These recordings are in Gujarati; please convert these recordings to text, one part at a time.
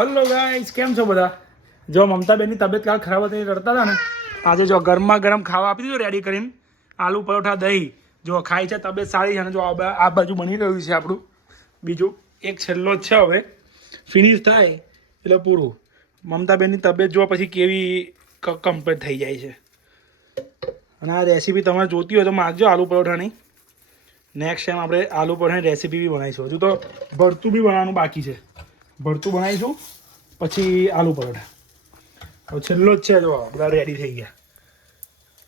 હલો ગાઈસ, કેમ છો બધા? જો મમતાબેનની તબિયત કાલ ખરાબ હતી, રડતા હતા ને, આજે જો ગરમા ગરમ ખાવા આપી દીધું રેડી કરીને, આલુ પરોઠા દહીં જો ખાય છે, તબિયત સારી છે. અને જો આ બાજુ બની રહ્યું છે આપણું બીજું એક છેલ્લો જ છે, હવે ફિનિશ થાય એટલે પૂરું. મમતાબેનની તબિયત જો પછી કેવી કમ્પ્લીટ થઈ જાય છે. અને આ રેસીપી તમારે જોતી હોય તો માગજો આલુ પરોઠાની. નેક્સ્ટ ટાઈમ આપણે આલુ પરોઠાની રેસીપી બી બનાવીશું. હજુ તો ભરતું બી બનાવવાનું બાકી છે. ભરતું બનાવીશું પછી આલુ પરોઠા. હવે છેલ્લો જ છે, જો બધા રેડી થઈ ગયા.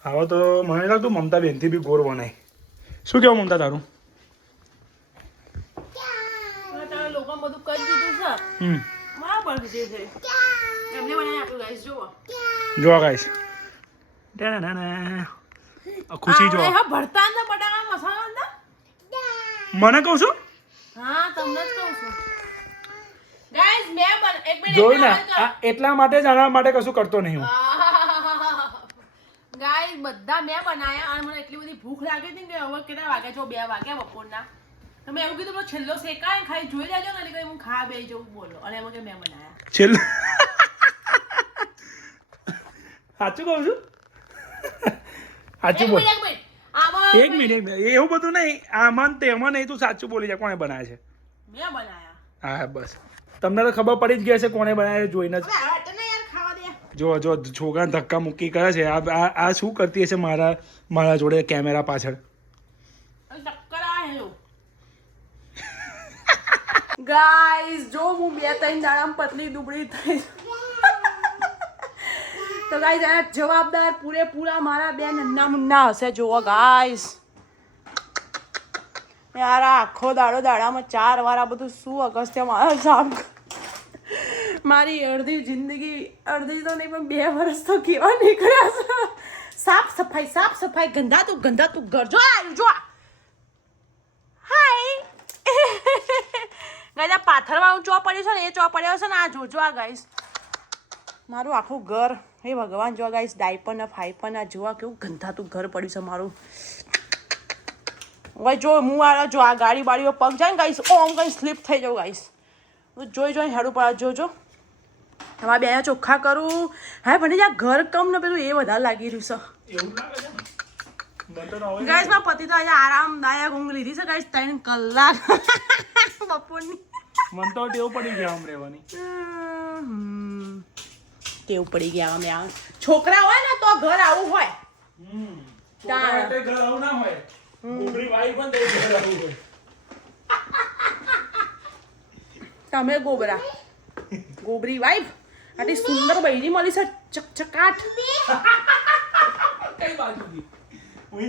હવે તો મને લાગતું મમતાબેનથી બી ગોળ બનાય. શું કહેવું મમતા તારું? લોકો બધું કરી દીધું છે. બરાબર છે. એમને બનાવી આપ્યું ગાઈસ, જુઓ. જો ગાઈસ. ખુશી જો. હા, ભરતા ને બટાકા મસાલા અંદર. મને કહું છું? હા, તમને જ કહું છું. ગાઈસ, એક મિનિટ જોયું ને, એટલા માટે જ આના માટે કશું કરતો નહીં હું. ગાઈસ, બધા મેં બનાયા અને મને એટલી બધી ભૂખ લાગી હતી કે હવે કેટલા વાગ્યા છો? 2 વાગ્યા બપોરના. તમે એવું કીધું પણ છેલ્લો શેકાય ખાઈ જોઈ લેજો ને, એટલે હું ખા બે જવું બોલો. અને એમાં કે મેં બનાયા છેલ્લો સાચું કહું છું? સાચું બોલ. એક મિનિટ એવું બધું નહીં, આમાં તેમાં નહીં, તું સાચું બોલી જા. કોણે બનાવ્યા છે? મેં બનાયા. હા બસ, તમને તો ખબર પડી જ ગયા છે કોણે બનાવ્યા જોઈને જ. જો છોકરાને ધક્કા મૂકી કરે છે. આ શું કરતી હશે મારા જોડે કેમેરા પાછળ? ગાઈસ, જો હું 2-3 દાડામાં પતલી દુબળી થઈ તો ગાઈસ આ જવાબદાર પૂરેપૂરા મારા બે નન્ના મુન્ના હશે. જુઓ ગાઈસ, યાર આખો દાડામાં 4 વાર આ બધું શું અગસ્ત્ય મારા સાફ. મારી અડધી જિંદગી, અડધી તો નહીં પણ 2 વર્ષ તો કેવા નીકળ્યા છે. સાફ સફાઈ ગંધાતું ઘર. જો આવ્યું જો. હાય ગાઈસ, આ પાથરવાળું ચો પડ્યું છે ને, એ ચો પડ્યો છે ને, આ જોજો. આ ગાઈસ મારું આખું ઘર, હે ભગવાન. જો ગાઈસ, ડાયપર ને ફાઈપર ના જોવા કેવું ગંધાતું ઘર પડ્યું છે મારું. હવે જો હું જો આ ગાડી બાડીઓ પગ જાય ને ગાઈસ, ઓમ કઈ સ્લીપ થઈ જાઉં ગાઈસ. જોઈ હેડું પડે. જોજો તમારા બેના ચોખ્ખા કરું. હા પણ જ્યાં ઘર કમ ને પેલું એ વધારે લાગી રહ્યું છે. ગાઈસ, મારા પતિ તો આજે આરામદાયક ઊંઘ લીધી છે ગાઈસ, 3 કલાક બપોરની. મને તો ટેવ પડી ગયા આમ રહેવાની. ટેવ પડી ગયા અમે. છોકરા હોય ને તો ઘર આવું હોય. ઘર આવું ના હોય. ગોબરી વાઈ પણ તે ઘર આવું હોય. તમે ગોબરી વાઈફ આટલી સુંદર બૈરી મળી છે, ચકચકાટ. કઈ બાજુથી હું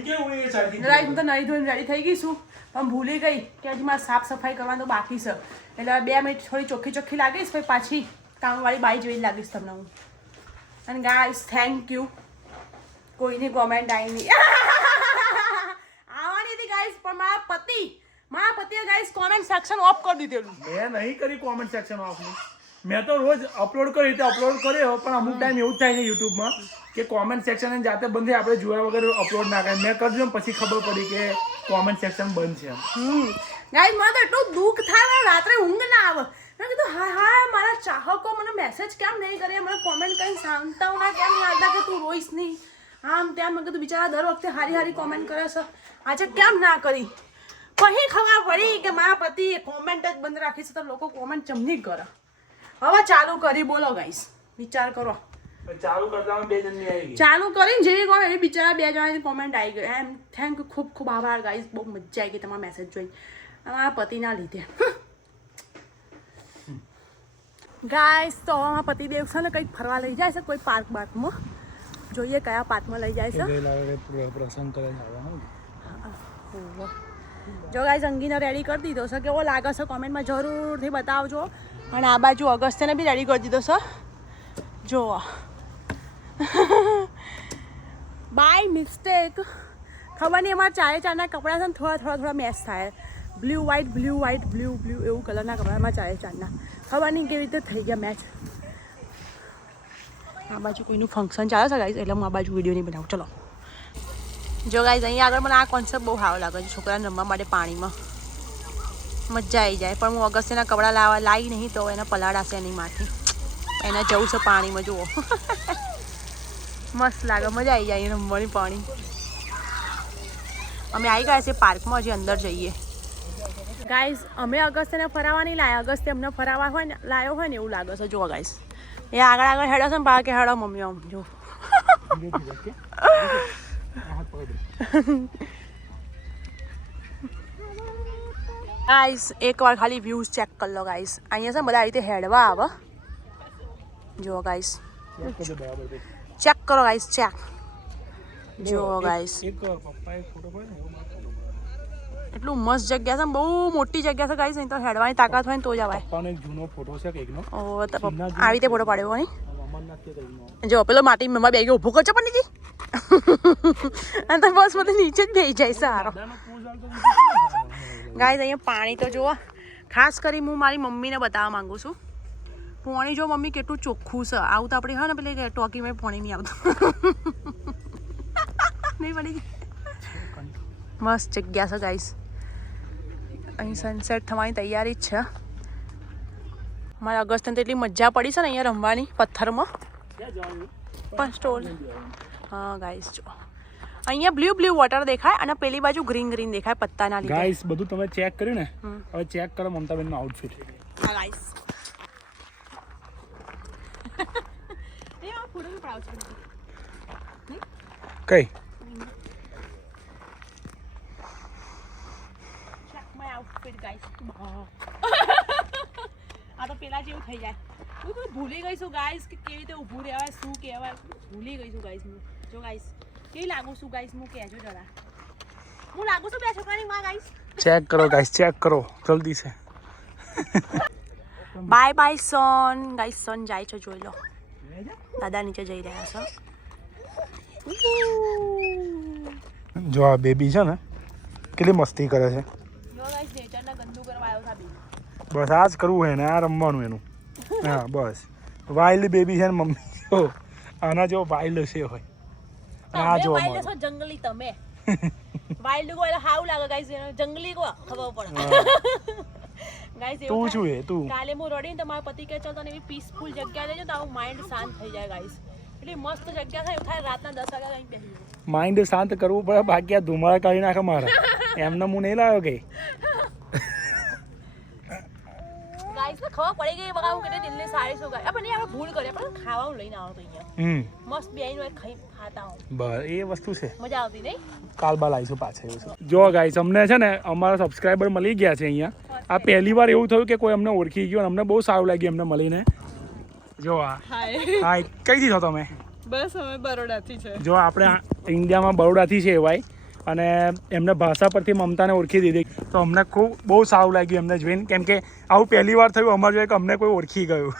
તો નહીં ધોઈને રેડી થઈ ગઈ છું, પણ ભૂલી ગઈ કે હજી મારે સાફ સફાઈ કરવાનું બાકી છે. એટલે 2 મિનિટ થોડી ચોખ્ખી લાગીશ, પછી પાછી કામવાળી બાઈ જેવી લાગીશ તમને હું. અને ગાઈસ, થેન્ક યુ. કોઈની કોમેન્ટ આવી નહીં આવવાની હતી ગાઈસ, પણ મારા પતિએ ગાઈસ કોમેન્ટ સેક્શન ઓફ કરી દીધેલું. મેં નહીં કરી કોમેન્ટ સેક્શન ઓફ. મેં તો રોજ અપલોડ કરી રીતે અપલોડ કર્યો, પણ અમુક ટાઈમ એવું જ થાય છે યુટ્યુબમાં કે કોમેન્ટ સેક્શન જાતે બંધ થાય, આપણે જોયા વગર અપલોડ ના કરે. મેં કરજો પછી ખબર પડી કે કોમેન્ટ સેક્શન બંધ છે. ગાઈસ, મને તો એટલું દુઃખ થાય, રાત્રે ઊંઘ ના આવે. મેં કીધું હા મારા ચાહકો મને મેસેજ કેમ નહીં કરે, મને કોમેન્ટ કરીને સાંતાવના કેમ લાગતા કે તું રોઈશ નહીં, આમ તેમ. મેં કીધું બિચારા દર વખતે હારી કોમેન્ટ કરે છે, આજે કેમ ના કરી. પછી ખબર પડી કે મારા પતિ કોમેન્ટ જ બંધ રાખી છે, તો લોકો કોમેન્ટ ચમની કરે. હવે ચાલુ કરી, બોલો ગાઈસ, વિચાર કરો. ચાલુ કરતા 2 જણની આવી ગઈ. ચાલુ કરીને જેવી કોમેન્ટ એવી બિચારા 2 જણાની કોમેન્ટ આવી ગઈ. એમ થેન્ક યુ, ખૂબ આભાર ગાઈસ. બહુ મજા આવી ગઈ તમારા મેસેજ જોઈને, અમારા પતિના લીધે. ગાઈસ, તો અમારા પતિદેવ છે ને કંઈક ફરવા લઈ જાય છે, કોઈ પાર્કમાં. જોઈએ કયા પાર્કમાં લઈ જાય છે. પ્રસંગ કરે જો ગાઈસ, અંગીને રેડી કરી દીધો છે. કેવો લાગે છે કોમેન્ટમાં જરૂરથી બતાવજો. અને આ બાજુ અગસ્ત્યને બી રેડી કરી દીધો છે. જુઓ, બાય મિસ્ટેક ખબર નહીં, અમારા ચારના કપડાં છે ને થોડા મેચ થાય. બ્લુ વ્હાઇટ બ્લુ એવું કલરના કપડામાં ચારના ખબર નહીં કેવી રીતે થઈ ગયા મેચ. આ બાજુ કોઈનું ફંક્શન ચાલે છે ગાઈસ, એટલે હું આ બાજુ વિડીયો નહીં બનાવું. ચલો. જો ગાઈસ, અહીંયા આગળ મને આ કોન્સેપ્ટ બહુ સારો લાગે છે, છોકરાને રમવા માટે પાણીમાં. મજા આવી જાય. પણ હું અગસ્ત્યના કપડાં લાવી નહીં તો એને પલાળાશે એની માથી. એને જવું છે પાણીમાં, જુઓ. મસ્ત લાગે, મજા આવી જાય રમવાની પાણી. અમે આવી ગયા છે પાર્કમાં, હજી અંદર જઈએ. ગાઈઝ અમે અગસ્ત્યને ફરાવા નહીં લાયા, અગસ્ત્ય અમને ફરાવા હોય ને લાવ્યો હોય ને એવું લાગે છે. જુઓ ગાઈઝ, એ આગળ હેડો છે ને બા કે હેડો મમ્મી આમ જો. ગાઈઝ એકવાર ખાલી વ્યૂઝ ચેક કરી લો ગાઈઝ. અહીંયા છે ને બધા આવી રીતે હેડવા આવે. જુઓ ગાઈઝ, ચેક કરો ગાઈઝ, ચેક. જુઓ ગાઈઝ, એટલું મસ્ત જગ્યા છે, બહુ મોટી જગ્યા છે ગાઈઝ. અહીં તો હેડવાની તાકાત હોય ને તો જ આવાય. પપ્પાનો એક જૂનો ફોટો છે કેકનો. આવી રીતે ફોટો પાડ્યો નહીં. જો પેલો માટી મમ્મા બેગી ઊભો કરજો પણ નહીં. અને તો બસ મને નીચે જ બેસી જાય સારો. ગાઈઝ અહીંયા પાણી તો જુઓ. ખાસ કરી હું મારી મમ્મીને બતાવવા માંગુ છું. પાણી જો મમ્મી કેટલું ચોખ્ખું છે. આવું તો આપણે હા ને પેલી ટોકીમાં પાણી નહીં આવતું. નહીં પડી ગઈ. મસ્ત જગ્યા છે ગાઈઝ. અહીં સનસેટ થવાની તૈયારી જ છે. મારા અગસ્ત્યને તો એટલી મજા પડી છે ને અહીંયા રમવાની પથ્થરમાં. પણ સ્ટોર હા ગાઈઝ જો અહીંયા બ્લુ વોટર દેખાય અને પેલી બાજુ ગ્રીન દેખાય પત્તાના લીધે. ગાઈસ બધું તમે ચેક કર્યું ને, હવે ચેક કરો મમતાબેનનું આઉટફિટ. હા ગાઈઝ એ આ ફોટો પડાવ છે કઈ આઉટફિટ ગાઈસ. આ તો પેલા જેવું થઈ જાય. હું તો ભૂલી ગઈ છું ગાઈસ કે કેવી રીતે ઊભું રહેવાય, શું કહેવાય. ભૂલી ગઈ છું ગાઈસ હું. જો ગાઈસ કેવી લાગુ છું ગાઈસ, હું કહેજો જરા. હું લાગુ છું બે છોકરાની માં ગાઈસ. ચેક કરો ગાઈસ, ચેક કરો જલ્દી છે. બાય બાય સન. ગાઈસ સન જાય છે, જોઈ લો. દાદા નીચે જઈ રહ્યા છે. જો આ બેબી છે ને કેટલી મસ્તી કરે છે. બસ આ જ કરવું હે ને, આ રમવાનું એનું. હા બસ વાઇલ્ડ બેબી છે ને મમ્મી. જો આના જો વાઇલ્ડ છે હોય. આ જો જંગલી તમે વાઇલ્ડ કો હાઉ લાગે ગાઈસ, જંગલી કો ખબર પડે. ગાઈસ તું શું હે તું? કાલે હું રડીને તો મારા પતિ કે ચાલ તને એવી પીસફુલ જગ્યા લેજો તો આવું માઇન્ડ શાંત થઈ જાય ગાઈસ. એટલી મસ્ત જગ્યા થાય, થાય રાતના 10 વાગ્યા અહીં બેસી જાય. માઇન્ડ શાંત કરવું પડે, બાકી આ ધુમાડા કાઢી નાખે મારા. એમને હું નહીં લાવ્યો કે ગાઈસ ને ખબર પડી ગઈ બગાવું કે દિલ્હી સારી શું ગાય. પણ આપણે ભૂલ કરીએ, પણ ખાવાનું લઈને આવો તો અહીંયા મસ્ત બેહીને ખાઈ ખાતા હો. બસ એ વસ્તુ છે, મજા આવતી નહીં. કાલબા લાવીશું પાછા. એવું છે. જો ગાઈસ અમને છે ને અમારા સબસ્ક્રાઈબર મળી ગયા છે અહીંયા. આ પહેલી વાર એવું થયું કે કોઈ અમને ઓળખી ગયો અને અમને બહુ સારું લાગ્યું એમને મળીને. જો આ હા કઈથી છો તમે? બસ અમે બરોડાથી છે. જો આપણે ઇન્ડિયામાં બરોડાથી છે એવાય, અને એમને ભાષા પરથી મમતાને ઓળખી દીધી. તો અમને ખૂબ બહુ સારું લાગ્યું એમને જોઈને, કેમ કે આવું પહેલી વાર થયું અમારે જોઈએ કે અમને કોઈ ઓળખી ગયું.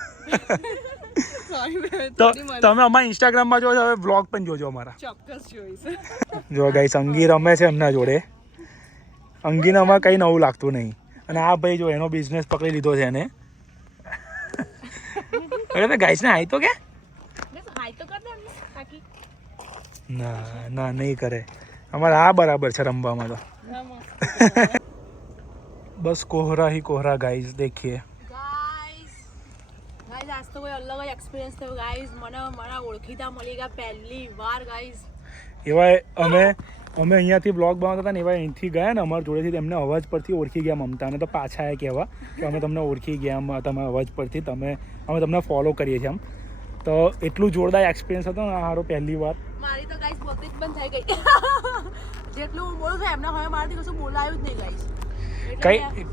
તો તમે અમારા ઇન્સ્ટાગ્રામમાં જો હવે વ્લોગ પણ જોજો અમારા. ચોક્કસ જોઈશ. જો ગાઈસ અંગી રમે છે એમના જોડે. અંગીને અમારે કંઈ નવું લાગતું નહીં. અને આ ભાઈ જો એનો બિઝનેસ પકડી લીધો છે એને. અરે ગાઈસ ને હાઈ તો કે ના ના નહીં કરે. અમારે આ બરાબર છે રમવામાં તો. બસ કોહરા ही कोहरा गाइस देखिए. ગાઈસ આજ તો કોઈ અલગ જ એક્સપિરિયન્સ થયો ગાઈસ. મને મારા ઓળખીતા મળી ગયા પહેલી વાર ગાઈસ. એવા અમે અહીંયાથી બ્લોગ બનાવતા હતા ને એવા અહીંથી ગયા ને અમારા જોડેથી એમને અવાજ પરથી ઓળખી ગયા મમતાને. તો પાછા આવ્યા કહેવા કે અમે તમને ઓળખી ગયા તમે અવાજ પરથી, અમે તમને ફોલો કરીએ છીએ. આમ તો એટલું જોરદાર એક્સપિરિયન્સ હતો ને હારો પહેલી વાર. મારી તો ગાઈસ બકરી જ બંધ થઈ ગઈ. જેટલું હું બોલું છું એમના હવે મારાથી કશું બોલાયું જ નહીં ગાઈસ.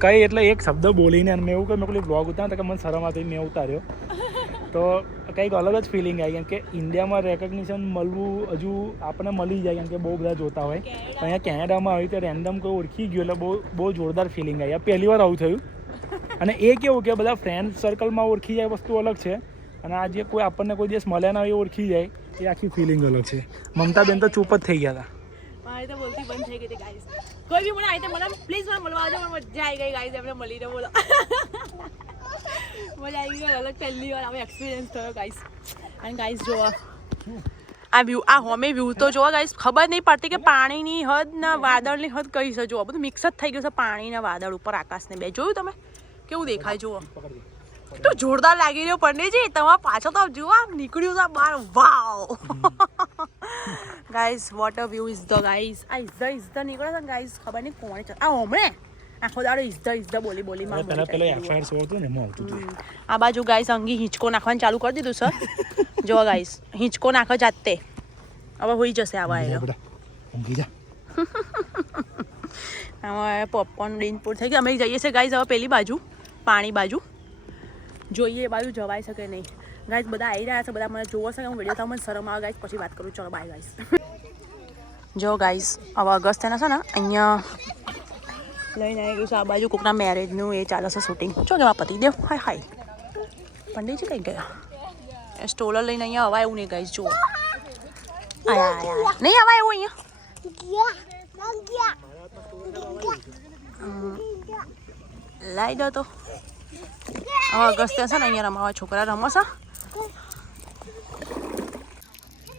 કઈ એટલે એક શબ્દ બોલીને મેં એવું કહ્યું, મેં કોઈ બ્લોગ ઉતાર્યો કે મને શરમ આવતી, મેં ઉતાર્યો તો કંઈક અલગ જ ફિલિંગ આવી. કેમ કે ઇન્ડિયામાં રેકગ્નિશન મળવું હજુ આપણને મળી જાય, કેમ કે બહુ બધા જોતા હોય. અહીંયા કેનેડામાં આવી રીતે રેન્ડમ કોઈ ઓળખી ગયું એટલે બહુ જોરદાર ફિલિંગ આવી. આ પહેલી વાર આવું થયું. અને એ કેવું કે બધા ફ્રેન્ડ સર્કલમાં ઓળખી જાય વસ્તુ અલગ છે, અને આ જે કોઈ આપણને કોઈ દિવસ મળ્યા ના હોય એ ઓળખી જાય એ આખી ફિલિંગ અલગ છે. મમતાબેન તો ચૂપ જ થઈ ગયા હતા. મારી તો બોલતી બંધ થઈ ગઈ હતી ગાઈસ. કોઈ બી મને આવી તો મને પ્લીઝ મને મળવા આવજો. મને મજા આવી ગઈ ગાઈસ એમને મળીને. બોલો મજા આવી ગઈ. અલગ પહેલી વાર અમે એક્સપિરિયન્સ થયો ગાઈસ. અને ગાઈસ જો આ વ્યૂ આ હોમે વ્યૂ તો જોવા ગાઈસ ખબર નહીં પડતી કે પાણીની હદ ને વાદળની હદ કઈ છે જોવા બધું મિક્સ જ થઈ ગયું છે પાણી ને વાદળ ઉપર આકાશને બે જોયું તમે કેવું દેખાય જુઓ તો જોરદાર લાગી રહ્યો પંડિતજી તમારા પાછળ તો જુઓ આમ નીકળ્યું છે બહાર wow guys what a view is the guys આ ઇઝ ધ નીકળે છે ગાઈસ ખબર નહીં કોણ છે આ હોમણે આખો દાડો ઇઝ ધ બોલી માં એફઆઈઆર શો હતો ને એમાં આવતું હતું આ બાજુ ગાઈસ અંગી હિંચકો નાખવાનું ચાલુ કરી દીધું સર જો ગાઈસ હિંચકો નાખો જાતે હવે હોઈ જશે આવા આવ્યો ઊંઘી જા હવે પોપકોર્ન ડીનપુર થઈ ગયા અમે જઈએ છીએ ગાઈસ હવે પેલી બાજુ પાણી બાજુ જોઈએ એ બાજુ જવાય શકે નહીં ગાઈસ બધા આવી રહ્યા છે બધા મને જોવો છે કે હું વિડીયો તમને શરમ આવે ગાઈસ પછી વાત કરું ચલો બાય ગાઈસ જો ગાઈસ હવે અગસ્ત્યના છે ને અહીંયા લઈને આવી ગયું છે આ બાજુ કોકના મેરેજનું એ ચાલે છે શૂટિંગ જો કે પતિ દેવ હાય હાય પંડિતજી કઈ ગયા સ્ટોલર લઈને અહીંયા હવા એવું નહીં ગાઈસ જુઓ આયા નહીં હવા એવું અહીંયા લાઈ દો તો હવે અગસ્ત્ય છે ને અહીંયા રમાવા છોકરા રમશે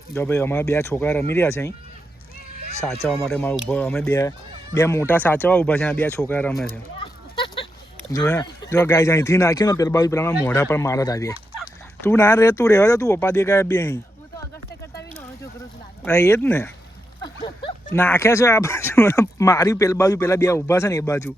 જો ભાઈ અમારા બે છોકરા રમી રહ્યા છે અહીં સાચવવા માટે મારે ઊભો અમે બે મોટા સાચવવા ઊભા છે અને બે છોકરા રમે છે જો ગાય અહીંથી નાખ્યું ને પેલા બાજુ પેલા મોઢા પર મારત આવીએ તું ના રે તું રહેવા દે તું ઓપા દે કાંઈ બે અહીં એ જ ને નાખ્યા છે આ બાજુ મારી પેલી બાજુ પેલા બે ઊભા છે ને એ બાજુ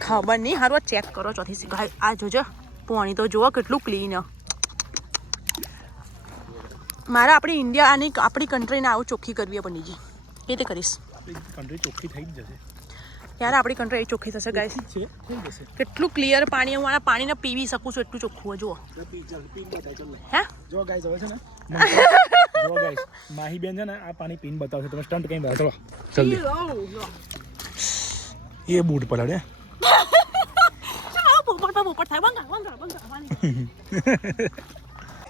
ખબર નહીં હારું ચેક કરો ચોથી આ જોજો પાણી તો જુઓ કેટલું ક્લીન મારે આપણી ઇન્ડિયાની આપણી કન્ટ્રીને આવું ચોખ્ખી કરવી છે પંડિતજી એ રીતે કરીશ કન્ટ્રી ચોખ્ખી થઈ જ જશે ત્યારે આપણી કન્ટ્રી ચોખ્ખી થશે ગાઈસ કેટલું ક્લિયર પાણી હું મારા પાણીને પીવી શકું છું એટલું ચોખ્ખું જુઓ હે જો ગાઈસ હવે છે ને જો ગાઈસ માહી બેન છે ને આ પાણી પીને બતાવશે તમે સ્ટન્ટ કઈ બતાવો જલ્દી એ બૂટ પડાડે પોપટ થાય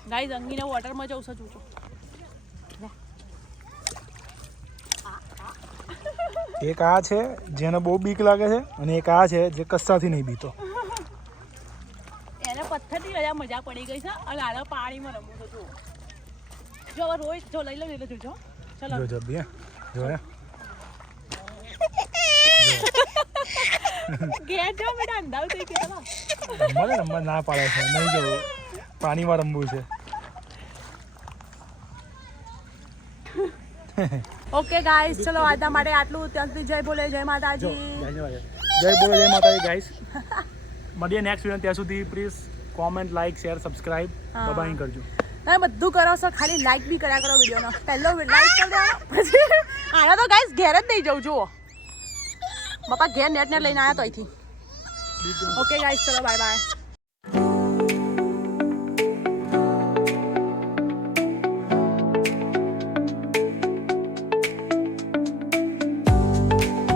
ગાઈસ અંગીને વોટરમાં જવું છે જોજો એક આ છે જેને બહુ બીક લાગે છે અને એક આ છે જે કશાથી નહીં બીતો એને પથ્થરથી રજા મજા પડી ગઈ છે અને આના પાણીમાં રમવું તો જો હવે રોજ જો લઈ લો એટલે જોજો ચલો જો બે જો ઘેર જો બેટા અંધારું થઈ ગયું રમવા ના પાડે છે નહીં જવું પાણીમાં રમવું છે ઓકે ગાઈસ ચલો આજના માટે આટલું ત્યાં સુધી જય બોલે જય માતાજી જય બોલે જય માતાજી ગાઈસ મળીએ નેક્સ્ટ વિડીયો ત્યાં સુધી please comment like share subscribe દબાઈ કરજો તમે બધું કરો છો ખાલી લાઈક બી કર્યા કરો વિડીયોનો પહેલો લાઈક કરી દેવાનો પછી આના તો ગાઈસ ઘેર જ નહીં જવું જુઓ બાપા ઘેર નેટ લઈને આવ્યા તો અહીંથી ઓકે ગાઈસ ચલો બાય બાય